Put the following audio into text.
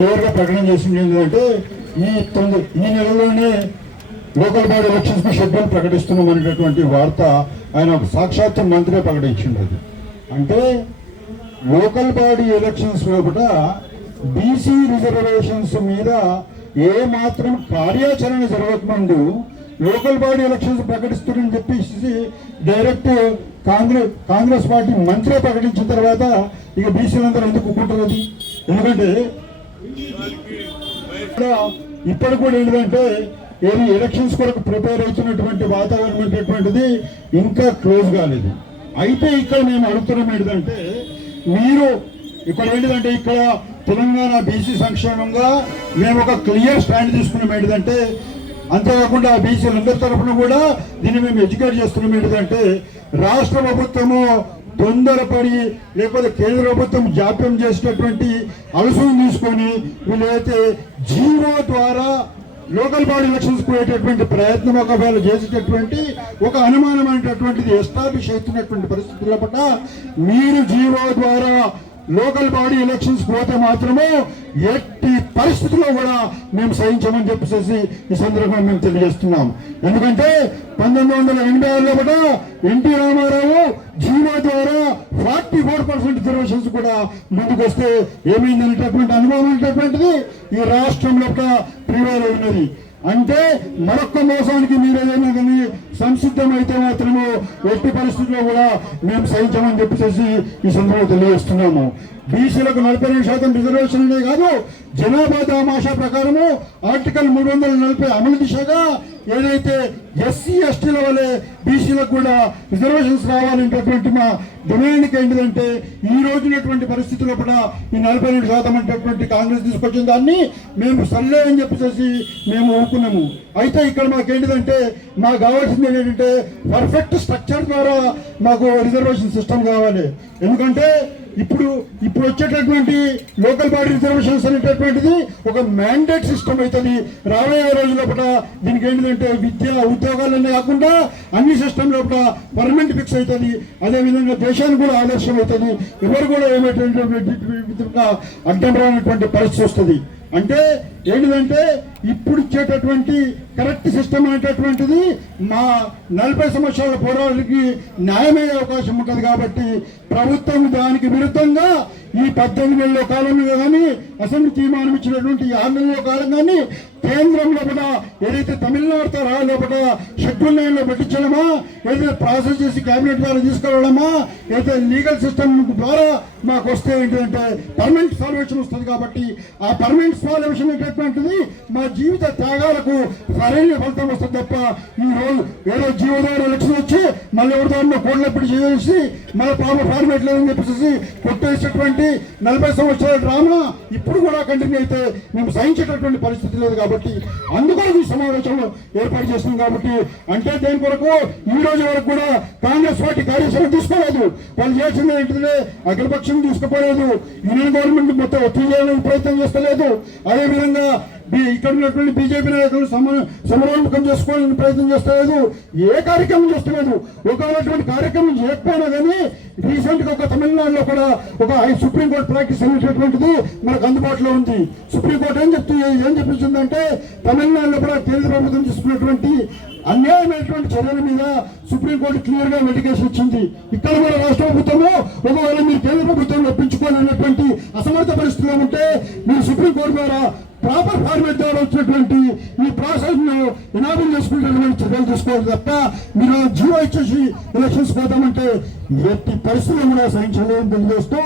క్లియర్గా ప్రకటన చేసింది ఏంటంటే ఈ తొమ్మిది ఈ నెలలోనే లోకల్ బాడీ ఎలక్షన్స్కి షెడ్యూల్ ప్రకటిస్తున్నాం అనేటటువంటి వార్త ఆయన ఒక సాక్షాత్తు మంత్రి ప్రకటించింది అది అంటే లోకల్ బాడీ ఎలక్షన్స్ లోపల బీసీ రిజర్వేషన్స్ మీద ఏ మాత్రం కార్యాచరణ జరగకముందు లోకల్ బాడీ ఎలక్షన్స్ ప్రకటిస్తున్నారని చెప్పేసి డైరెక్ట్ కాంగ్రెస్ కాంగ్రెస్ పార్టీ మంత్రి ప్రకటించిన తర్వాత ఇక బీసీలందరూ ఎందుకు ఒప్పుకుంటారు ఎందుకంటే ఇప్పటి కూడా ఏంటంటే ఏది ఎలక్షన్స్ కొరకు ప్రిపేర్ అవుతున్నటువంటి వాతావరణం అనేటువంటిది ఇంకా క్లోజ్ కాలేదు. అయితే ఇక్కడ మేము అడుగుతున్నాం ఏంటంటే మీరు ఇక్కడ ఏంటిదంటే ఇక్కడ తెలంగాణ బీసీ సంక్షేమంగా మేము ఒక క్లియర్ స్టాండ్ తీసుకున్నాం ఏంటంటే అంతేకాకుండా బీసీలందరి తరఫున కూడా దీన్ని మేము ఎడ్యుకేట్ చేస్తున్నాం ఏంటంటే రాష్ట్ర ప్రభుత్వము తొందరపడి లేకపోతే కేంద్ర ప్రభుత్వం జాప్యం చేసినటువంటి అలసును తీసుకొని వీళ్ళైతే జీవో ద్వారా లోకల్ బాడీ ఎలక్షన్స్ పోయేటటువంటి ప్రయత్నం ఒకవేళ చేసేటటువంటి ఒక అనుమానమైనటువంటిది ఎస్టాబ్లిష్ అవుతున్నటువంటి పరిస్థితుల పట్ల మీరు జీవో ద్వారా లోకల్ బాడీ ఎలక్షన్స్ పోతే మాత్రమే ఎట్టి పరిస్థితుల్లో కూడా మేము సహించమని చెప్పేసి ఈ సందర్భంగా మేము తెలియజేస్తున్నాం. ఎందుకంటే పంతొమ్మిది వందల ఎనభై ఆరులో కూడా ఎన్టీ రామారావు జీవో ద్వారా ఫార్టీ ఫోర్ పర్సెంట్ రిజర్వేషన్స్ కూడా ముందుకు వస్తే ఏమైందనేటటువంటి అనుభవం అనేటటువంటిది ఈ రాష్ట్రంలో యొక్క ప్రివేల్ ఉన్నది. అంటే మరొక్క మోసానికి మీరు ఏదైనా కానీ సంసిద్ధమైతే మాత్రము ఎట్టి పరిస్థితుల్లో కూడా మేము సహించమని చెప్పేసి ఈ సందర్భంలో తెలియజేస్తున్నాము. బీసీలకు నలభై రెండు శాతం రిజర్వేషన్ కాదు జనాభా తమాషా ప్రకారము ఆర్టికల్ మూడు వందల నలభై అమలు దిశగా ఏదైతే ఎస్సీ ఎస్టీల వలె బీసీలకు కూడా రిజర్వేషన్స్ రావాలనేటటువంటి మా డిమాండ్కి ఏంటిదంటే ఈ రోజునటువంటి పరిస్థితుల్లో కూడా ఈ నలభై రెండు శాతం అనేటటువంటి కాంగ్రెస్ తీసుకొచ్చిన దాన్ని మేము సర్లే అని చెప్పేసి మేము ఒప్పుకున్నాము అయితే ఇక్కడ మాకేంటిదంటే మాకు కావాల్సింది ఏంటంటే పర్ఫెక్ట్ స్ట్రక్చర్ ద్వారా మాకు రిజర్వేషన్ సిస్టమ్ కావాలి. ఎందుకంటే ఇప్పుడు ఇప్పుడు వచ్చేటటువంటి లోకల్ బాడీ రిజర్వేషన్స్ అనేటటువంటిది ఒక మ్యాండేట్ సిస్టమ్ అవుతుంది. రాబోయే రోజుల పూట దీనికి ఏంటంటే విద్య ఉద్యోగాలనే కాకుండా అన్ని సిస్టమ్ లోపల పర్మనెంట్ ఫిక్స్ అవుతుంది. అదేవిధంగా దేశానికి కూడా ఆదర్శం అవుతుంది. ఎవరు కూడా ఏమైనటువంటి అడ్డం రానటువంటి పరిస్థితి వస్తుంది. అంటే ఏంటిదంటే ఇప్పుడు ఇచ్చేటటువంటి కరెక్ట్ సిస్టమ్ అనేటటువంటిది మా నలభై సంవత్సరాల పోరాటానికి న్యాయమయ్యే అవకాశం ఉంటుంది కాబట్టి ప్రభుత్వం దానికి విరుద్ధంగా ఈ పద్దెనిమిది నెలల కాలంలో కానీ అసెంబ్లీ తీర్మానం ఇచ్చినటువంటి ఆరు నెలల కాలం కానీ కేంద్రంలో కూడా ఏదైతే తమిళనాడుతో రా లోపల షెడ్యూల్ నైన్లో పెట్టించడమా ఏదైతే ప్రాసెస్ చేసి కేబినెట్ ద్వారా తీసుకురావడమా ఏదైతే లీగల్ సిస్టమ్ ద్వారా మాకు వస్తే ఏంటంటే పర్మనెంట్ సాల్వేషన్ వస్తుంది కాబట్టి ఆ పర్మనెంట్ సాల్వేషన్ ఏంటటువంటిది మా జీవిత త్యాగాలకు సరైన ఫలితం వస్తుంది తప్ప ఈ రోజు ఏదో జీవోదారు ఎలక్షన్ వచ్చి మళ్ళీ ఎవరిదారిలో కోడ్లప్పుడు చేసి మళ్ళీ ప్రాబ్లం ఫార్మేట్ లేదని చెప్పేసి కొట్టేసేటువంటి నలభై సంవత్సరాల డ్రామా ఇప్పుడు కూడా కంటిన్యూ అయితే మేము సహించేటటువంటి పరిస్థితి లేదు కాబట్టి అందుకొరకు ఈ సమావేశంలో ఏర్పాటు చేస్తుంది కాబట్టి అంటే దేని కొరకు? ఈ రోజు వరకు కూడా కాంగ్రెస్ పార్టీ కార్యాచరణ తీసుకోలేదు. వాళ్ళు చేసింది ఏంటంటే అఖిలపక్షం తీసుకోలేదు యూనియన్ గవర్నమెంట్ మొత్తం ఒత్తిడి చేయడానికి ప్రయత్నం చేస్తలేదు. అదేవిధంగా ఇక్కడ ఉన్నటువంటి బీజేపీ నాయకులు సమ సమరోన్ముఖం చేసుకోవాలని ప్రయత్నం చేస్తలేదు. ఏ కార్యక్రమం చేస్తలేదు. ఒకవేళటువంటి కార్యక్రమం చేయకపోయినా కానీ రీసెంట్గా ఒక తమిళనాడులో కూడా ఒక సుప్రీంకోర్టు ప్రాక్టీస్ అనేటటువంటిది మనకు అందుబాటులో ఉంది. సుప్రీంకోర్టు ఏం చెప్తుంది ఏం చెప్పించిందంటే తమిళనాడులో కూడా కేంద్ర ప్రభుత్వం తీసుకున్నటువంటి అన్యాయమైనటువంటి చర్యల మీద సుప్రీంకోర్టు క్లియర్గా మెడికేషన్ ఇచ్చింది. ఇక్కడ కూడా రాష్ట్ర ప్రభుత్వము ఒకవేళ మీరు కేంద్ర ప్రభుత్వం ఒప్పించుకోవాలనేటువంటి అసమర్థ పరిస్థితిలో ఉంటే మీరు సుప్రీంకోర్టు ద్వారా ప్రాపర్ ఫార్మేట్ ద్వారా వచ్చినటువంటి ఈ ప్రాసెస్ను ఎనాబుల్ చేసుకునేటువంటి చర్యలు తీసుకోవాలి తప్ప మీరు జీవో ఇచ్చేసి ఎలక్షన్స్ పోతామంటే ఎట్టి పరిస్థితులు కూడా సహించలేదని తెలియజేస్తూ